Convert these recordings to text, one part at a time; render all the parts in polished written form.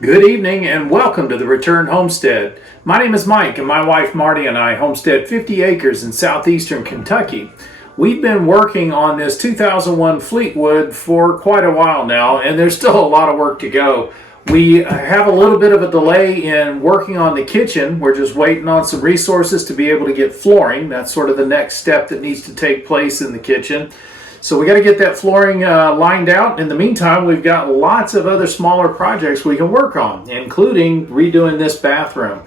Good evening and welcome to the Return Homestead. My name is Mike and my wife Marty and I homestead 50 acres in southeastern Kentucky. We've been working on this 2001 Fleetwood for quite a while now, and there's still a lot of work to go. We have a little bit of a delay in working on the kitchen. We're just waiting on some resources to be able to get flooring. That's sort of the next step that needs to take place in the kitchen. So we got to get that flooring lined out. In the meantime, we've got lots of other smaller projects we can work on, including redoing this bathroom.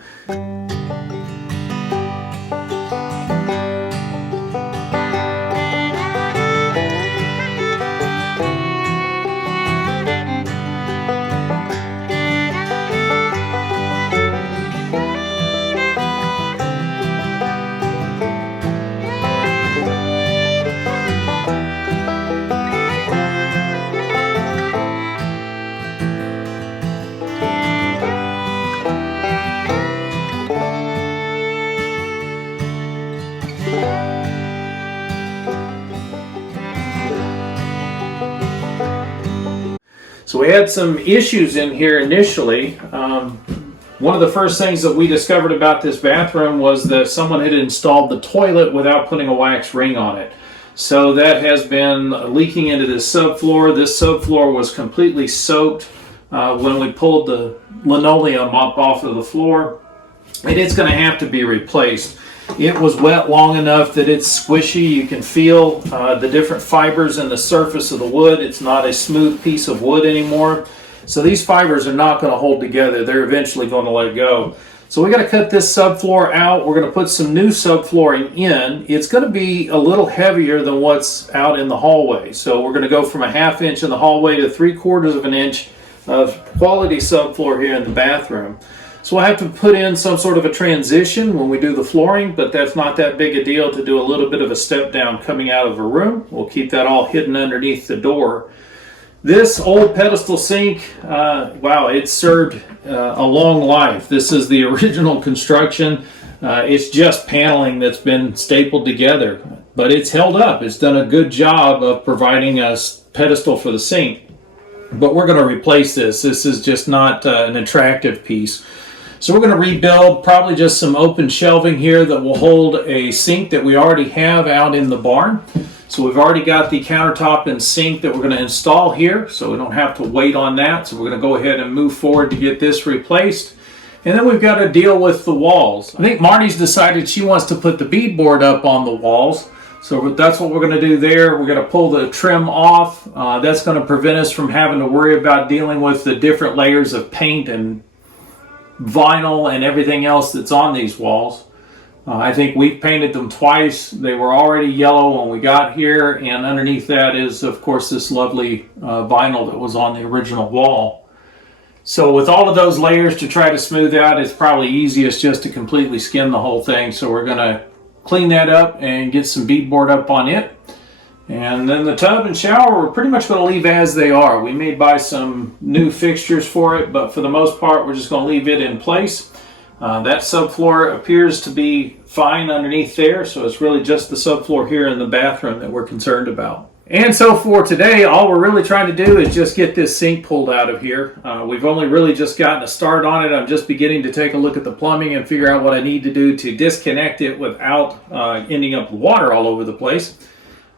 So we had some issues in here initially. One of the first things that we discovered about this bathroom was that someone had installed the toilet without putting a wax ring on it. So that has been leaking into this subfloor. This subfloor was completely soaked when we pulled the linoleum up off of the floor, and it's going to have to be replaced. It was wet long enough that it's squishy. You can feel the different fibers in the surface of the wood. It's not a smooth piece of wood anymore. So these fibers are not going to hold together. They're eventually going to let go. So we got to cut this subfloor out. We're going to put some new subflooring in. It's going to be a little heavier than what's out in the hallway. So we're going to go from a 1/2 inch in the hallway to 3/4 of an inch of quality subfloor here in the bathroom. So we'll have to put in some sort of a transition when we do the flooring, but that's not that big a deal to do a little bit of a step down coming out of a room. We'll keep that all hidden underneath the door. This old pedestal sink, wow, it served a long life. This is the original construction. It's just paneling that's been stapled together, but it's held up. It's done a good job of providing us pedestal for the sink, but we're going to replace this. This is just not an attractive piece. So we're going to rebuild probably just some open shelving here that will hold a sink that we already have out in the barn. So we've already got the countertop and sink that we're going to install here, so we don't have to wait on that. So we're going to go ahead and move forward to get this replaced. And then we've got to deal with the walls. I think Marty's decided she wants to put the beadboard up on the walls. So that's what we're going to do there. We're going to pull the trim off. That's going to prevent us from having to worry about dealing with the different layers of paint and vinyl and everything else that's on these walls. I think we've painted them twice. They were already yellow when we got here, and underneath that is, of course, this lovely vinyl that was on the original wall. So with all of those layers to try to smooth out, it's probably easiest just to completely skin the whole thing. So we're going to clean that up and get some beadboard up on it. And then the tub and shower, we're pretty much going to leave as they are. We may buy some new fixtures for it, but for the most part, we're just going to leave it in place. That subfloor appears to be fine underneath there, so it's really just the subfloor here in the bathroom that we're concerned about. And so for today, all we're really trying to do is just get this sink pulled out of here. We've only really just gotten a start on it. I'm just beginning to take a look at the plumbing and figure out what I need to do to disconnect it without ending up with water all over the place.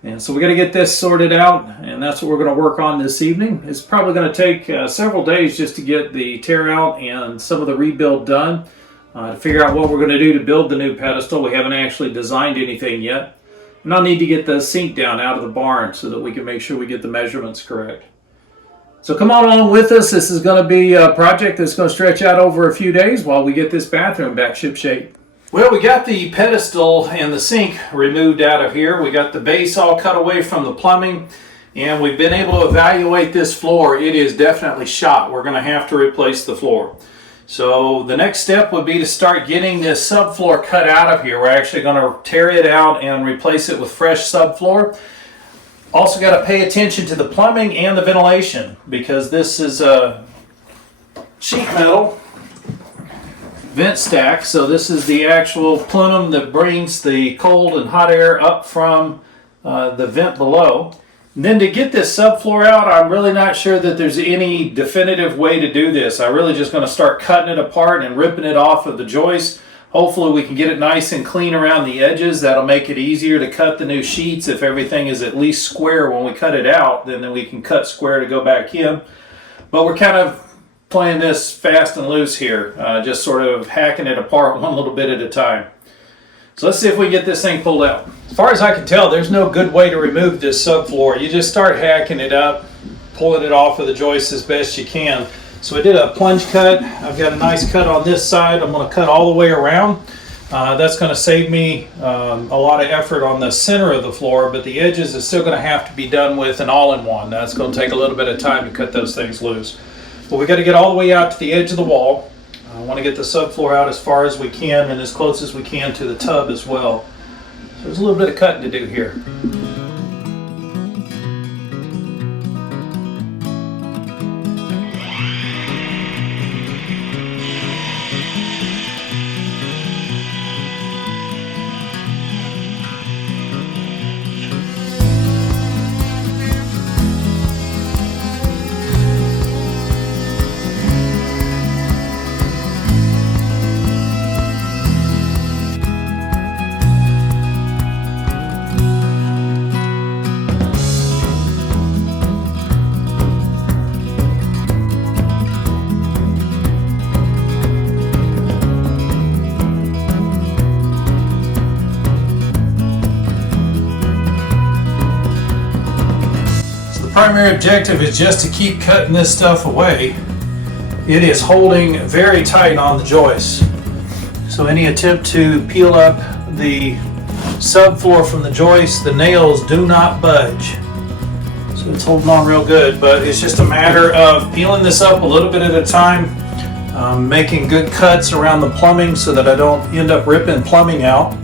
And so we got to get this sorted out, and that's what we're going to work on this evening. It's probably going to take several days just to get the tear out and some of the rebuild done, to figure out what we're going to do to build the new pedestal. We haven't actually designed anything yet. And I'll need to get the sink down out of the barn so that we can make sure we get the measurements correct. So come on along with us. This is going to be a project that's going to stretch out over a few days while we get this bathroom back shipshape. Well, we got the pedestal and the sink removed out of here. We got the base all cut away from the plumbing, and we've been able to evaluate this floor. It is definitely shot. We're going to have to replace the floor. So the next step would be to start getting this subfloor cut out of here. We're actually going to tear it out and replace it with fresh subfloor. Also got to pay attention to the plumbing and the ventilation, because this is a sheet metal vent stack. So this is the actual plenum that brings the cold and hot air up from the vent below. And then to get this subfloor out, I'm really not sure that there's any definitive way to do this. I'm really just going to start cutting it apart and ripping it off of the joist. Hopefully we can get it nice and clean around the edges. That'll make it easier to cut the new sheets. If everything is at least square when we cut it out, then we can cut square to go back in. But we're kind of playing this fast and loose here, just sort of hacking it apart one little bit at a time. So let's see if we can get this thing pulled out. As far as I can tell, there's no good way to remove this subfloor. You just start hacking it up, pulling it off of the joist as best you can. So I did a plunge cut. I've got a nice cut on this side. I'm going to cut all the way around. That's going to save me a lot of effort on the center of the floor, but the edges is still going to have to be done with an all-in-one. That's going to take a little bit of time to cut those things loose. But we got to get all the way out to the edge of the wall. I want to get the subfloor out as far as we can and as close as we can to the tub as well. So there's a little bit of cutting to do here. Primary objective is just to keep cutting this stuff away. It is holding very tight on the joist. So any attempt to peel up the subfloor from the joist, the nails do not budge. So it's holding on real good, but it's just a matter of peeling this up a little bit at a time, making good cuts around the plumbing so that I don't end up ripping plumbing out.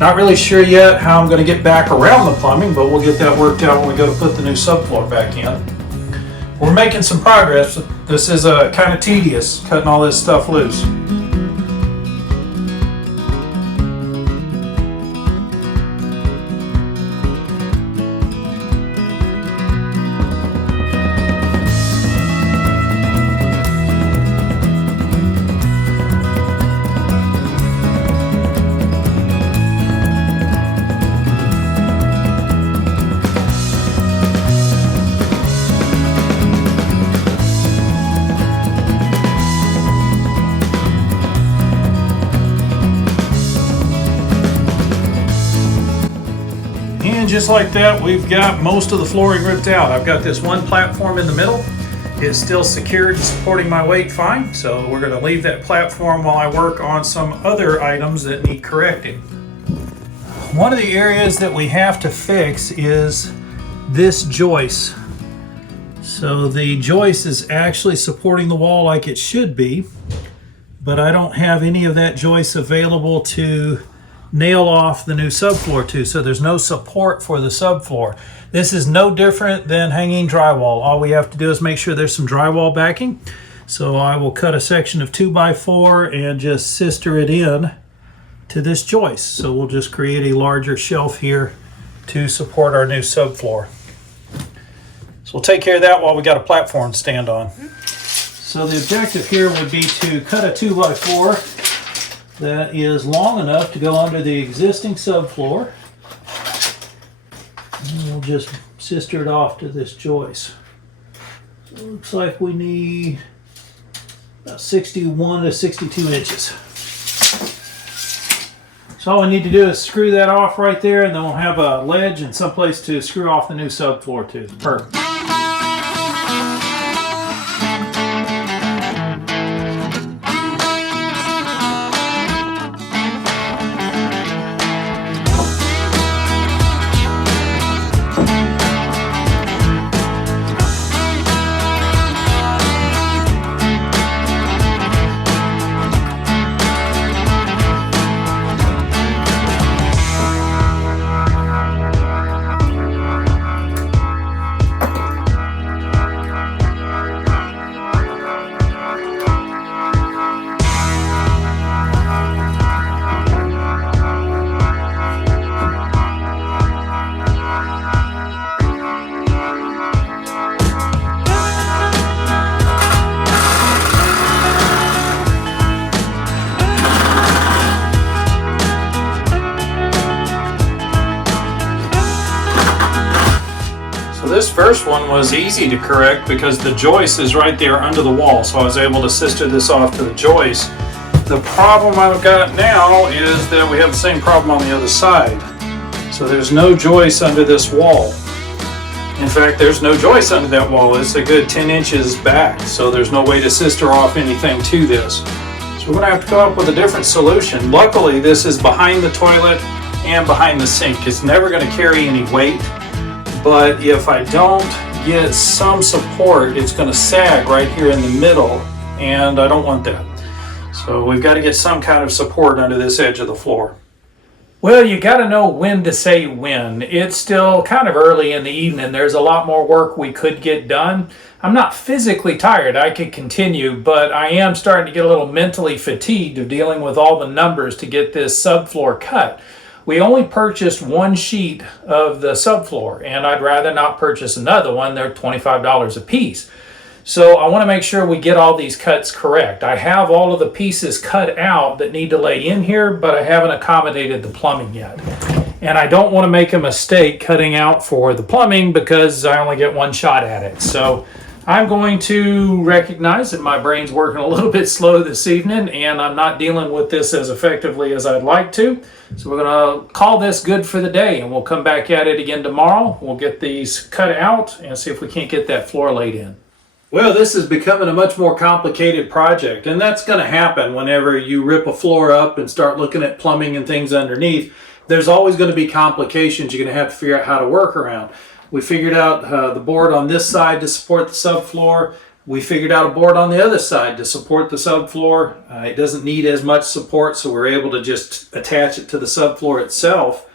Not really sure yet how I'm going to get back around the plumbing, but we'll get that worked out when we go to put the new subfloor back in. We're making some progress. This is kind of tedious, cutting all this stuff loose. And just like that, we've got most of the flooring ripped out. I've got this one platform in the middle. It's still secured and supporting my weight fine, so we're going to leave that platform while I work on some other items that need correcting. One of the areas that we have to fix is this joist. So the joist is actually supporting the wall like it should be, but I don't have any of that joist available to nail off the new subfloor to, so there's no support for the subfloor. This is no different than hanging drywall. All we have to do is make sure there's some drywall backing. So I will cut a section of 2x4 and just sister it in to this joist. So we'll just create a larger shelf here to support our new subfloor. So we'll take care of that while we got a platform to stand on. So the objective here would be to cut a 2x4 that is long enough to go under the existing subfloor. And we'll just sister it off to this joist. So it looks like we need about 61 to 62 inches. So all we need to do is screw that off right there, and then we'll have a ledge and someplace to screw off the new subfloor to. Perfect. first one was easy to correct because the joist is right there under the wall, so I was able to sister this off to the joist. The problem I've got now is that we have the same problem on the other side. So there's no joist under this wall. In fact, there's no joist under that wall. It's a good 10 inches back, so there's no way to sister off anything to this. So we're going to have to come up with a different solution. Luckily, this is behind the toilet and behind the sink. It's never going to carry any weight, but if I don't get some support, it's going to sag right here in the middle, and I don't want that. So we've got to get some kind of support under this edge of the floor. Well, you got to know when to say when. It's still kind of early in the evening. There's a lot more work we could get done. I'm not physically tired. I could continue, but I am starting to get a little mentally fatigued of dealing with all the numbers to get this subfloor cut. We only purchased one sheet of the subfloor, and I'd rather not purchase another one. They're $25 a piece. So I want to make sure we get all these cuts correct. I have all of the pieces cut out that need to lay in here, but I haven't accommodated the plumbing yet. And I don't want to make a mistake cutting out for the plumbing because I only get one shot at it. So I'm going to recognize that my brain's working a little bit slow this evening and I'm not dealing with this as effectively as I'd like to. So we're going to call this good for the day and we'll come back at it again tomorrow. We'll get these cut out and see if we can't get that floor laid in. Well, this is becoming a much more complicated project, and that's going to happen whenever you rip a floor up and start looking at plumbing and things underneath. There's always going to be complications you're going to have to figure out how to work around. We figured out the board on this side to support the subfloor. We figured out a board on the other side to support the subfloor. It doesn't need as much support, so we're able to just attach it to the subfloor itself.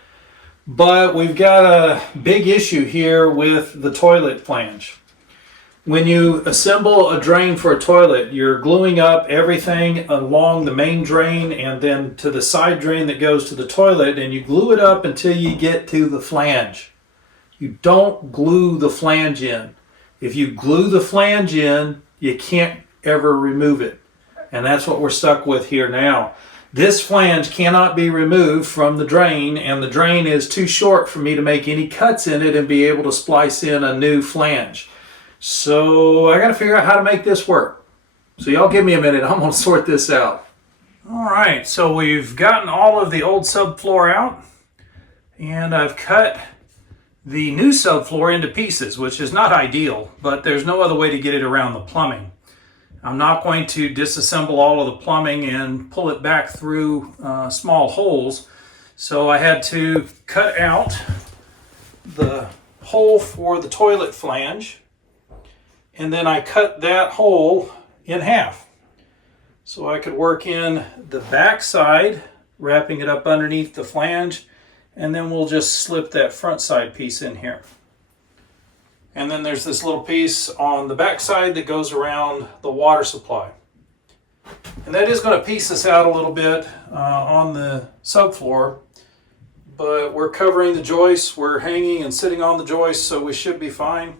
But we've got a big issue here with the toilet flange. When you assemble a drain for a toilet, you're gluing up everything along the main drain and then to the side drain that goes to the toilet, and you glue it up until you get to the flange. You don't glue the flange in. If you glue the flange in, you can't ever remove it. And that's what we're stuck with here now. This flange cannot be removed from the drain, and the drain is too short for me to make any cuts in it and be able to splice in a new flange. So I got to figure out how to make this work. So y'all give me a minute. I'm going to sort this out. All right, so we've gotten all of the old subfloor out, and I've cut the new subfloor into pieces, which is not ideal, but there's no other way to get it around the plumbing. I'm not going to disassemble all of the plumbing and pull it back through small holes. So I had to cut out the hole for the toilet flange, and then I cut that hole in half so I could work in the back side, wrapping it up underneath the flange, and then we'll just slip that front side piece in here. And then there's this little piece on the back side that goes around the water supply. And that is going to piece us out a little bit on the subfloor, but we're covering the joists, we're hanging and sitting on the joists, so we should be fine.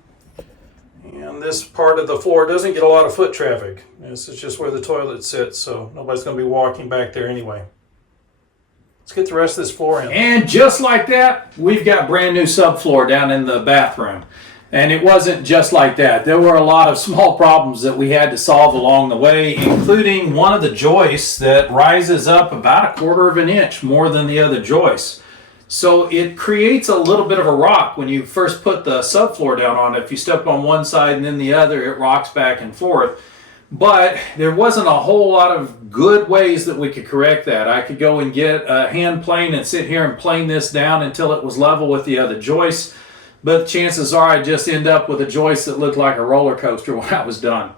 And this part of the floor doesn't get a lot of foot traffic. This is just where the toilet sits, so nobody's going to be walking back there anyway. Let's get the rest of this floor in. And just like that, we've got brand new subfloor down in the bathroom. And it wasn't just like that. There were a lot of small problems that we had to solve along the way, including one of the joists that rises up about 1/4 of an inch more than the other joists. So it creates a little bit of a rock when you first put the subfloor down on it. If you step on one side and then the other, it rocks back and forth. But there wasn't a whole lot of good ways that we could correct that. I could go and get a hand plane and sit here and plane this down until it was level with the other joists. But chances are I'd just end up with a joist that looked like a roller coaster when I was done.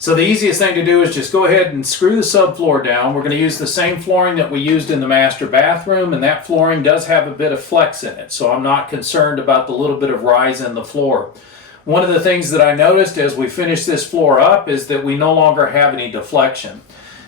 So the easiest thing to do is just go ahead and screw the subfloor down. We're going to use the same flooring that we used in the master bathroom, and that flooring does have a bit of flex in it, so I'm not concerned about the little bit of rise in the floor. One of the things that I noticed as we finish this floor up is that we no longer have any deflection.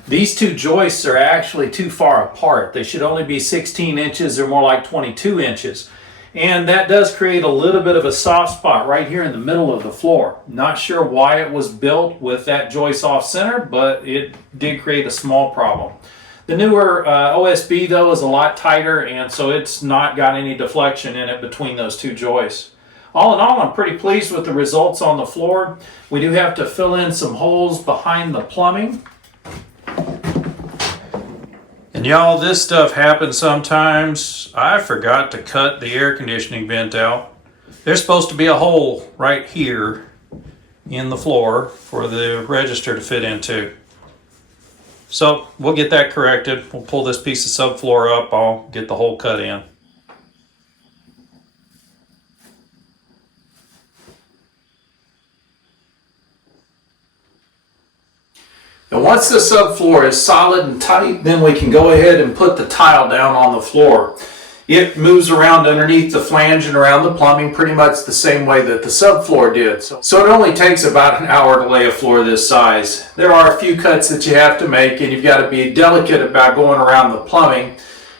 These two joists are actually too far apart. They should only be 16 inches or more like 22 inches. And that does create a little bit of a soft spot right here in the middle of the floor. Not sure why it was built with that joist off center, but it did create a small problem. The newer OSB though is a lot tighter, and so it's not got any deflection in it between those two joists. All in all, I'm pretty pleased with the results on the floor. We do have to fill in some holes behind the plumbing. And y'all, this stuff happens sometimes. I forgot to cut the air conditioning vent out. There's supposed to be a hole right here in the floor for the register to fit into. So we'll get that corrected. We'll pull this piece of subfloor up. I'll get the hole cut in. And once the subfloor is solid and tight, then we can go ahead and put the tile down on the floor. It moves around underneath the flange and around the plumbing pretty much the same way that the subfloor did. So it only takes about an hour to lay a floor this size. There are a few cuts that you have to make, and you've got to be delicate about going around the plumbing,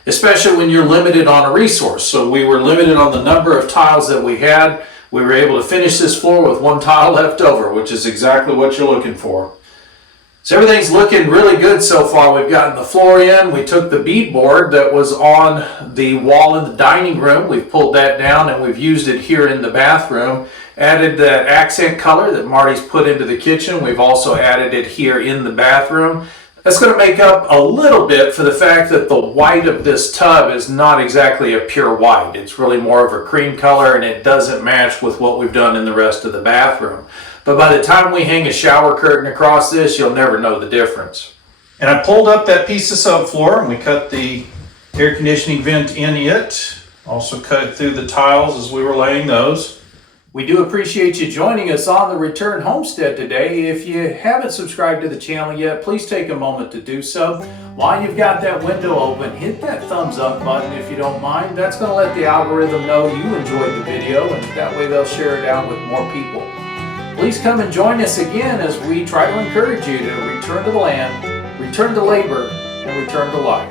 especially when you're limited on a resource. So we were limited on the number of tiles that we had. We were able to finish this floor with one tile left over, which is exactly what you're looking for. So everything's looking really good so far. We've gotten the floor in. We took the beadboard that was on the wall in the dining room. We've pulled that down and we've used it here in the bathroom. Added that accent color that Marty's put into the kitchen. We've also added it here in the bathroom. That's going to make up a little bit for the fact that the white of this tub is not exactly a pure white. It's really more of a cream color, and it doesn't match with what we've done in the rest of the bathroom. But by the time we hang a shower curtain across this, you'll never know the difference. And I pulled up that piece of subfloor and we cut the air conditioning vent in it. Also cut through the tiles as we were laying those. We do appreciate you joining us on the Return Homestead today. If you haven't subscribed to the channel yet, please take a moment to do so. While you've got that window open, hit that thumbs up button if you don't mind. That's going to let the algorithm know you enjoyed the video, and that way they'll share it out with more people. Please come and join us again as we try to encourage you to return to the land, return to labor, and return to life.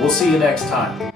We'll see you next time.